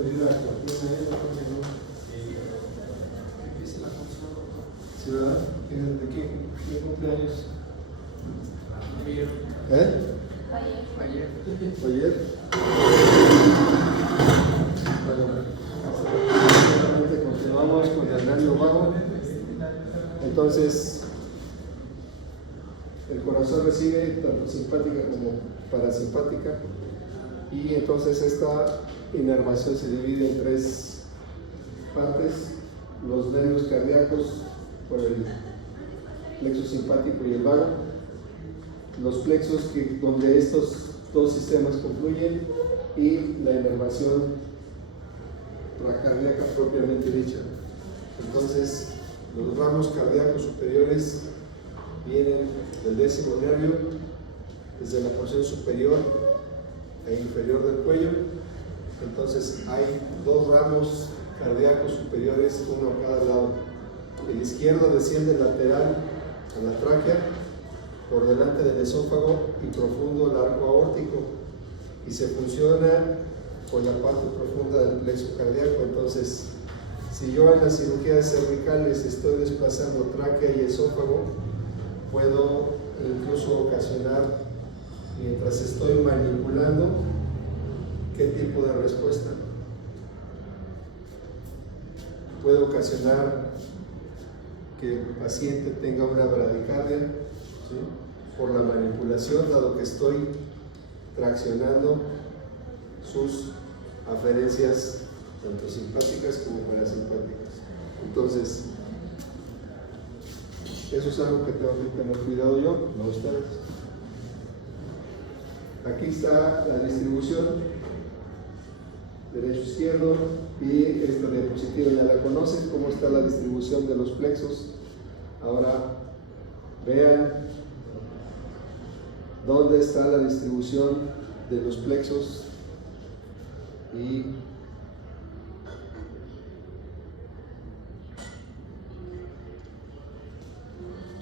pedir a Joaquín ahí, ¿no? Empieza la función. ¿Sí, verdad? ¿De qué cumpleaños? Ayer. ¿Ayer? Bueno, continuamos con el nervio vago. Entonces, el corazón recibe tanto simpática como parasimpática, y entonces esta inervación se divide en tres partes: los nervios cardíacos por el plexo simpático y el vago, los plexos donde estos dos sistemas confluyen, y la inervación cardíaca propiamente dicha. Entonces, los ramos cardíacos superiores vienen del décimo nervio, desde la porción superior e inferior del cuello. Entonces hay dos ramos cardíacos superiores, uno a cada lado. El izquierdo desciende lateral a la tráquea, por delante del esófago y profundo el arco aórtico, y se fusiona con la parte profunda del plexo cardíaco. Entonces, si yo en las cirugías cervicales estoy desplazando tráquea y esófago, puedo incluso ocasionar, mientras estoy manipulando, ¿qué tipo de respuesta? Puede ocasionar que el paciente tenga una bradicardia, ¿sí?, por la manipulación, dado que estoy traccionando sus aferencias tanto simpáticas como parasimpáticas. Entonces, eso es algo que tengo que tener cuidado yo, no ustedes. Aquí está la distribución derecho-izquierdo, y esta diapositiva ya la conocen, cómo está la distribución de los plexos. Ahora vean dónde está la distribución de los plexos y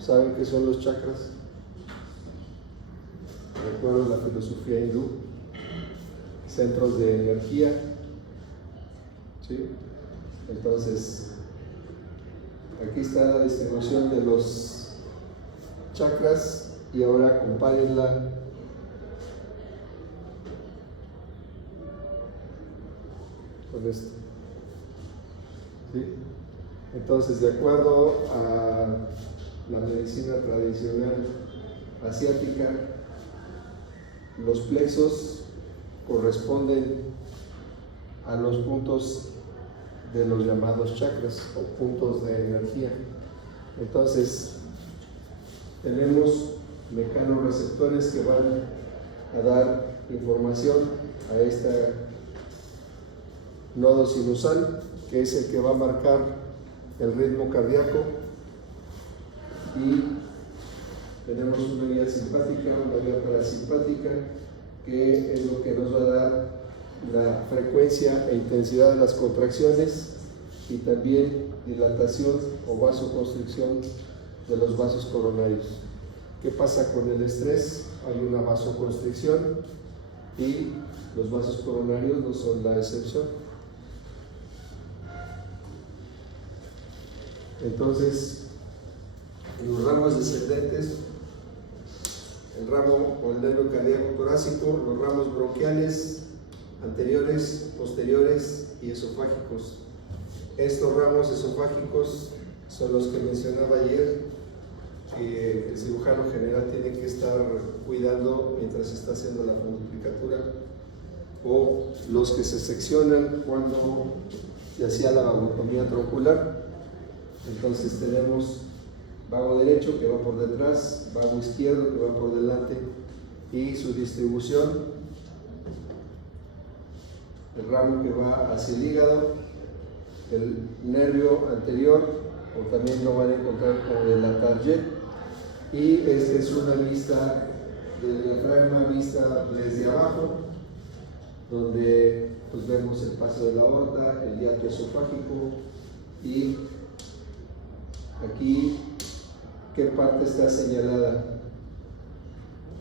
¿saben qué son los chakras? De acuerdo a la filosofía hindú, centros de energía, ¿sí? Entonces, aquí está la distribución de los chakras, y ahora compárenla con esto, ¿sí? Entonces, de acuerdo a la medicina tradicional asiática, los plexos corresponden a los puntos de los llamados chakras o puntos de energía. Entonces, tenemos mecanorreceptores que van a dar información a este nodo sinusal, que es el que va a marcar el ritmo cardíaco, y tenemos una vía simpática, una vía parasimpática, que es lo que nos va a dar la frecuencia e intensidad de las contracciones, y también dilatación o vasoconstricción de los vasos coronarios. ¿Qué pasa con el estrés? Hay una vasoconstricción, y los vasos coronarios no son la excepción. Entonces, en los ramos descendentes, el ramo o el nervio cardíaco torácico, los ramos bronquiales, anteriores, posteriores y esofágicos. Estos ramos esofágicos son los que mencionaba ayer, que el cirujano general tiene que estar cuidando mientras está haciendo la fundoplicatura, o los que se seccionan cuando se hacía la vagotomía troncular. Entonces tenemos vago derecho, que va por detrás, vago izquierdo, que va por delante, y su distribución: el ramo que va hacia el hígado, el nervio anterior, o también lo van a encontrar con el Latarjet, y esta es una vista del diafragma vista desde abajo, donde pues vemos el paso de la aorta, el hiato esofágico, y aquí, ¿qué parte está señalada?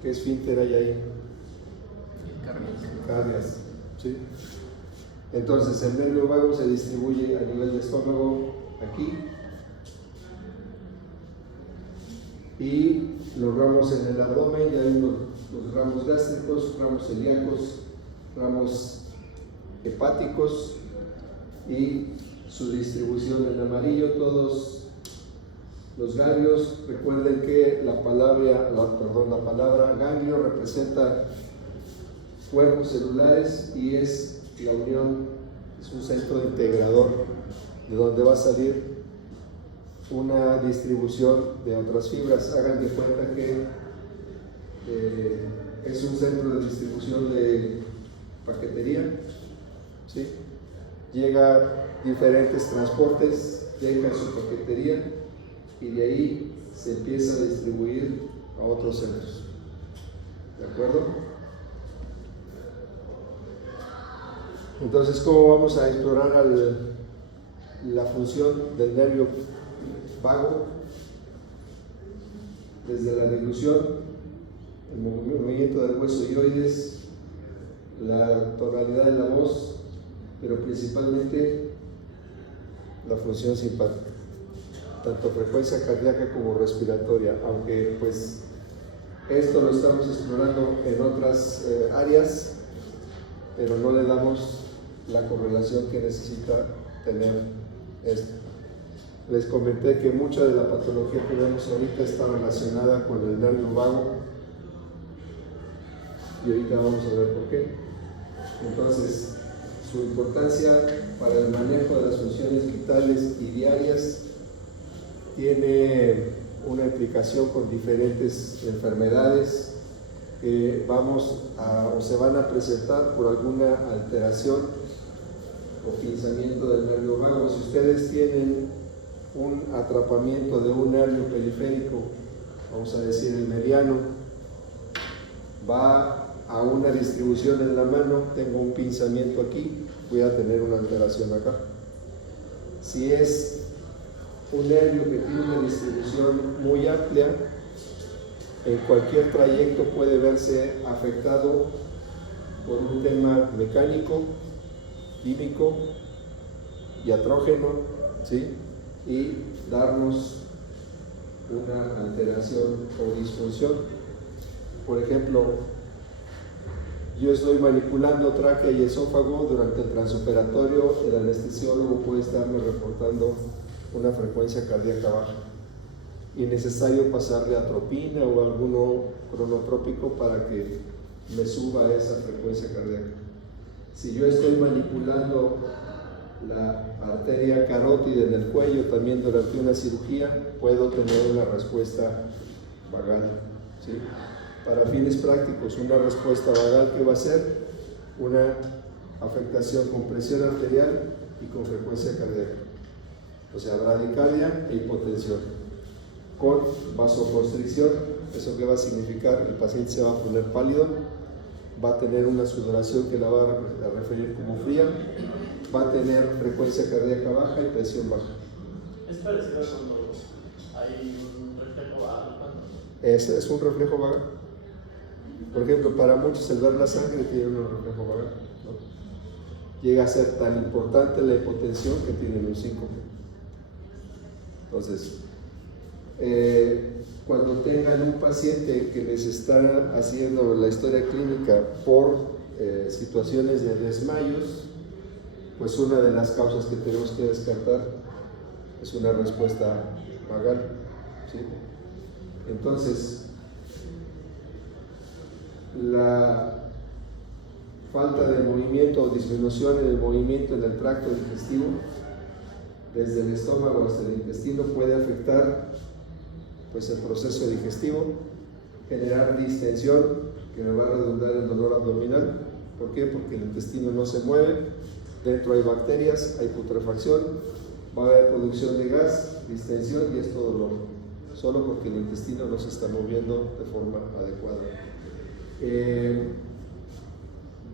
¿Qué esfínter hay ahí? Cardias, ¿sí? Entonces el nervio vago se distribuye a nivel de estómago aquí y los ramos en el abdomen, ya hay los ramos gástricos, ramos celíacos, ramos hepáticos y su distribución en amarillo, todos los ganglios. Recuerden que la palabra ganglio representa cuerpos celulares y es la unión, es un centro integrador de donde va a salir una distribución de otras fibras. Hagan de cuenta que es un centro de distribución de paquetería, ¿sí? Llega diferentes transportes, llega a su paquetería y de ahí se empieza a distribuir a otros centros. ¿De acuerdo? Entonces, ¿cómo vamos a explorar la función del nervio vago? Desde la deglución, el movimiento del hueso hioides, la tonalidad de la voz, pero principalmente la función simpática, tanto frecuencia cardíaca como respiratoria, aunque pues esto lo estamos explorando en otras áreas, pero no le damos la correlación que necesita tener esto. Les comenté que mucha de la patología que vemos ahorita está relacionada con el nervio vago y ahorita vamos a ver por qué. Entonces, su importancia para el manejo de las funciones vitales y diarias tiene una implicación con diferentes enfermedades que se van a presentar por alguna alteración o pinzamiento del nervio vago. Si ustedes tienen un atrapamiento de un nervio periférico, vamos a decir el mediano, va a una distribución en la mano, tengo un pinzamiento aquí, voy a tener una alteración acá. Si es un nervio que tiene una distribución muy amplia, en cualquier trayecto puede verse afectado por un tema mecánico, químico, diatrógeno, ¿sí? Y darnos una alteración o disfunción. Por ejemplo, yo estoy manipulando tráquea y esófago durante el transoperatorio, el anestesiólogo puede estarme reportando una frecuencia cardíaca baja y necesario pasarle atropina o alguno cronotrópico para que me suba esa frecuencia cardíaca. Si yo estoy manipulando la arteria carótida en el cuello también durante una cirugía, puedo tener una respuesta vagal, ¿sí? Para fines prácticos, una respuesta vagal que va a ser una afectación con presión arterial y con frecuencia cardíaca, o sea, bradicardia e hipotensión, con vasoconstricción. ¿Eso qué va a significar? El paciente se va a poner pálido, va a tener una sudoración que la va a referir como fría, va a tener frecuencia cardíaca baja y presión baja. Es parecido a cuando hay un reflejo vagal. Ese es un reflejo vagal. Por ejemplo, para muchos el ver la sangre tiene un reflejo vagal, ¿no? Llega a ser tan importante la hipotensión que tienen un síncope. Entonces, cuando tengan un paciente que les está haciendo la historia clínica por situaciones de desmayos, pues una de las causas que tenemos que descartar es una respuesta vagal, ¿sí? Entonces, la falta de movimiento o disminución en el movimiento en el tracto digestivo, desde el estómago hasta el intestino, puede afectar pues el proceso digestivo, generar distensión que me va a redundar en dolor abdominal. ¿Por qué? Porque el intestino no se mueve, dentro hay bacterias, hay putrefacción, va a haber producción de gas, distensión y esto dolor, solo porque el intestino no se está moviendo de forma adecuada.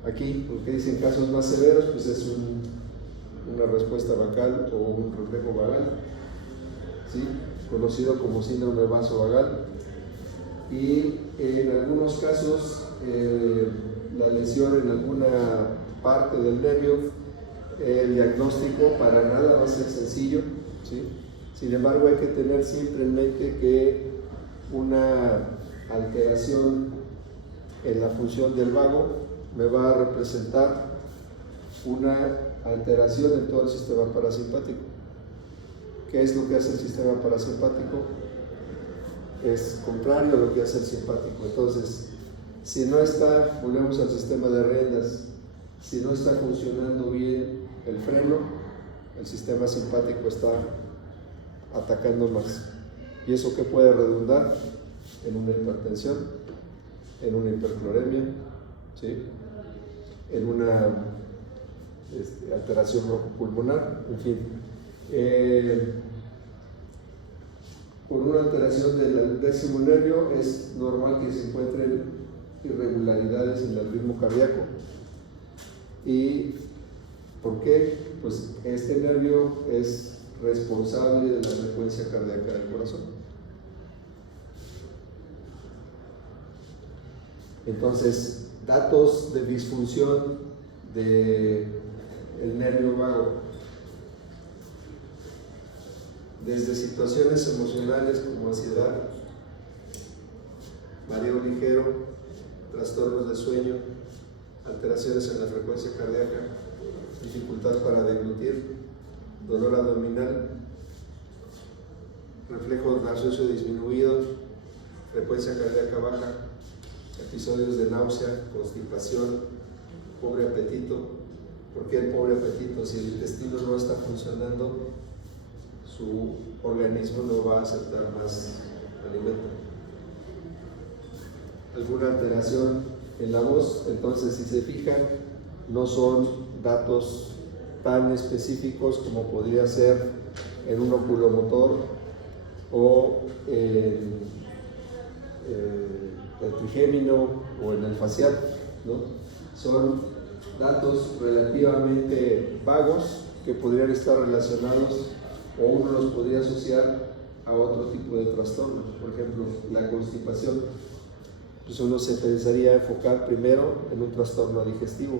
Aquí, porque dicen casos más severos, pues es una respuesta vagal o un reflejo vagal, ¿sí? Conocido como síndrome vasovagal, y en algunos casos la lesión en alguna parte del nervio El diagnóstico para nada va a ser sencillo, ¿sí? Sin embargo, hay que tener siempre en mente que una alteración en la función del vago me va a representar una alteración en todo el sistema parasimpático. ¿Qué es lo que hace el sistema parasimpático? Es contrario a lo que hace el simpático. Entonces, si no está, volvemos al sistema de riendas, si no está funcionando bien el freno, el sistema simpático está atacando más. ¿Y eso qué puede redundar? En una hipertensión, en una hipercloremia, ¿sí? En una alteración bronco-pulmonar, en fin. Por una alteración del décimo nervio es normal que se encuentren irregularidades en el ritmo cardíaco. ¿Y por qué? Pues este nervio es responsable de la frecuencia cardíaca del corazón. Entonces, datos de disfunción del nervio vago, desde situaciones emocionales como ansiedad, mareo ligero, trastornos de sueño, alteraciones en la frecuencia cardíaca, dificultad para deglutir, dolor abdominal, reflejo gaseoso disminuido, frecuencia cardíaca baja, episodios de náusea, constipación, pobre apetito. ¿Por qué el pobre apetito? Si el intestino no está funcionando, su organismo no va a aceptar más alimento. Alguna alteración en la voz, entonces si se fijan, no son datos tan específicos como podría ser en un oculomotor o en el trigémino o en el facial, ¿no? Son datos relativamente vagos que podrían estar relacionados o uno los podría asociar a otro tipo de trastornos. Por ejemplo, la constipación, pues uno se pensaría enfocar primero en un trastorno digestivo,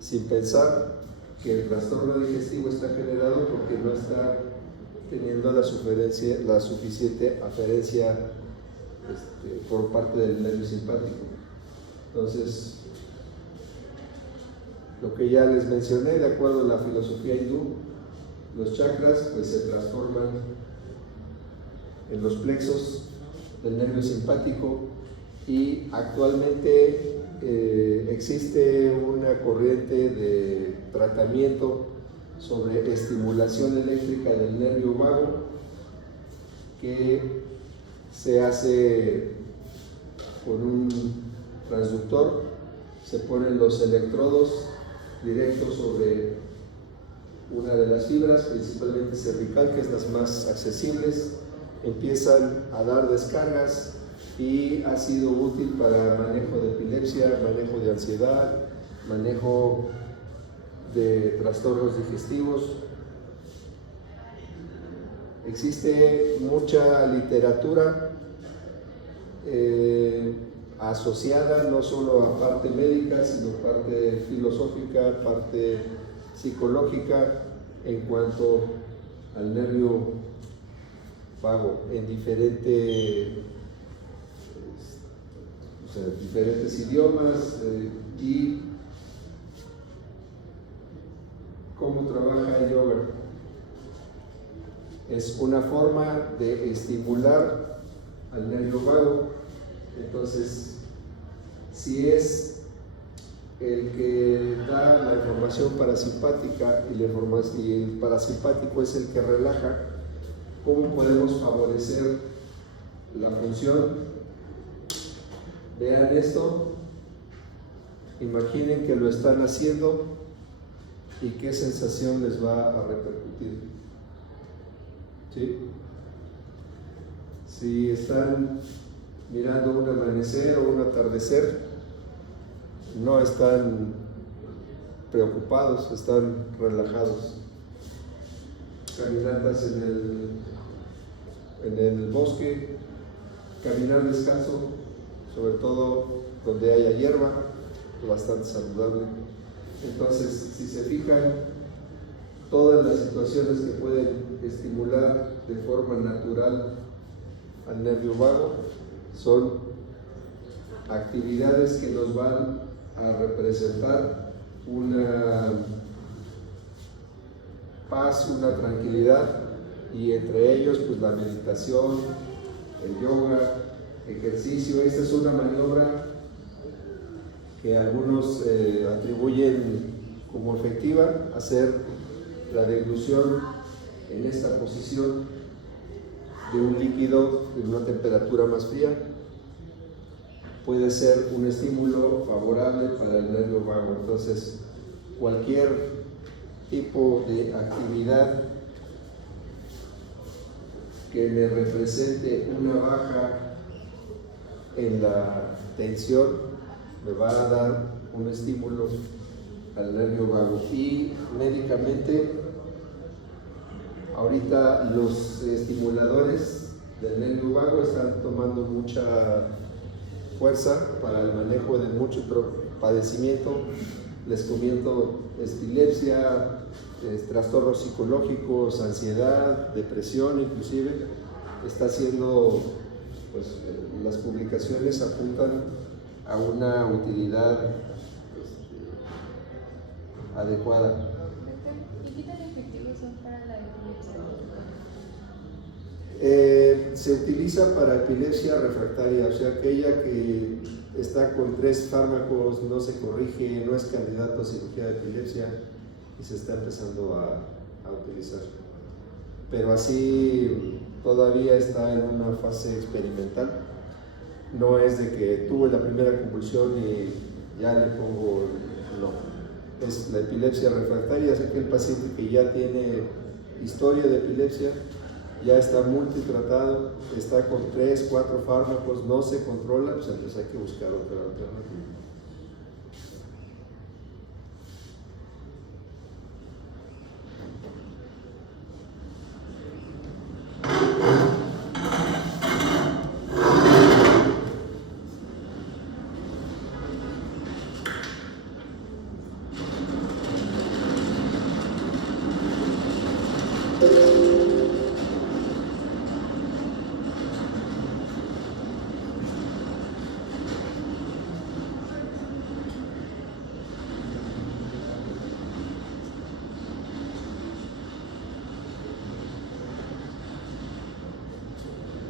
sin pensar que el trastorno digestivo está generado porque no está teniendo la suficiente aferencia por parte del nervio simpático. Entonces, lo que ya les mencioné, de acuerdo a la filosofía hindú, los chakras pues se transforman en los plexos del nervio simpático y actualmente existe una corriente de tratamiento sobre estimulación eléctrica del nervio vago que se hace con un transductor, se ponen los electrodos directos sobre una de las fibras, principalmente cervical, que es las más accesibles, empiezan a dar descargas y ha sido útil para manejo de epilepsia, manejo de ansiedad, manejo de trastornos digestivos. Existe mucha literatura asociada no solo a parte médica, sino parte filosófica, parte psicológica en cuanto al nervio vago en diferentes idiomas y cómo trabaja el yoga. Es una forma de estimular al nervio vago. Entonces, si es el que da la información parasimpática y el parasimpático es el que relaja, ¿cómo podemos favorecer la función? Vean esto, imaginen que lo están haciendo y qué sensación les va a repercutir. ¿Sí? Si están mirando un amanecer o un atardecer, no están preocupados, están relajados. Caminatas en el bosque, caminar descalzo, sobre todo donde haya hierba, bastante saludable. Entonces, si se fijan, todas las situaciones que pueden estimular de forma natural al nervio vago son actividades que nos van a representar una paz, una tranquilidad, y entre ellos pues la meditación, el yoga, ejercicio. Esta es una maniobra que algunos atribuyen como efectiva, hacer la deglución en esta posición de un líquido en una temperatura más fría. Puede ser un estímulo favorable para el nervio vago. Entonces, cualquier tipo de actividad que le represente una baja en la tensión me va a dar un estímulo al nervio vago. Y médicamente, ahorita los estimuladores del nervio vago están tomando mucha fuerza para el manejo de mucho padecimiento. Les comento: epilepsia, trastornos psicológicos, ansiedad, depresión, inclusive. Está haciendo, pues, las publicaciones apuntan a una utilidad adecuada. ¿Y qué tan efectivos son para la epilepsia? Se utiliza para epilepsia refractaria, o sea, aquella que está con 3 fármacos, no se corrige, no es candidato a cirugía de epilepsia y se está empezando a utilizar. Pero así todavía está en una fase experimental. No es de que tuve la primera convulsión y ya le pongo, no. Es la epilepsia refractaria, es aquel paciente que ya tiene historia de epilepsia, ya está multitratado, está con 3, 4 fármacos, no se controla, pues entonces hay que buscar otra alternativa.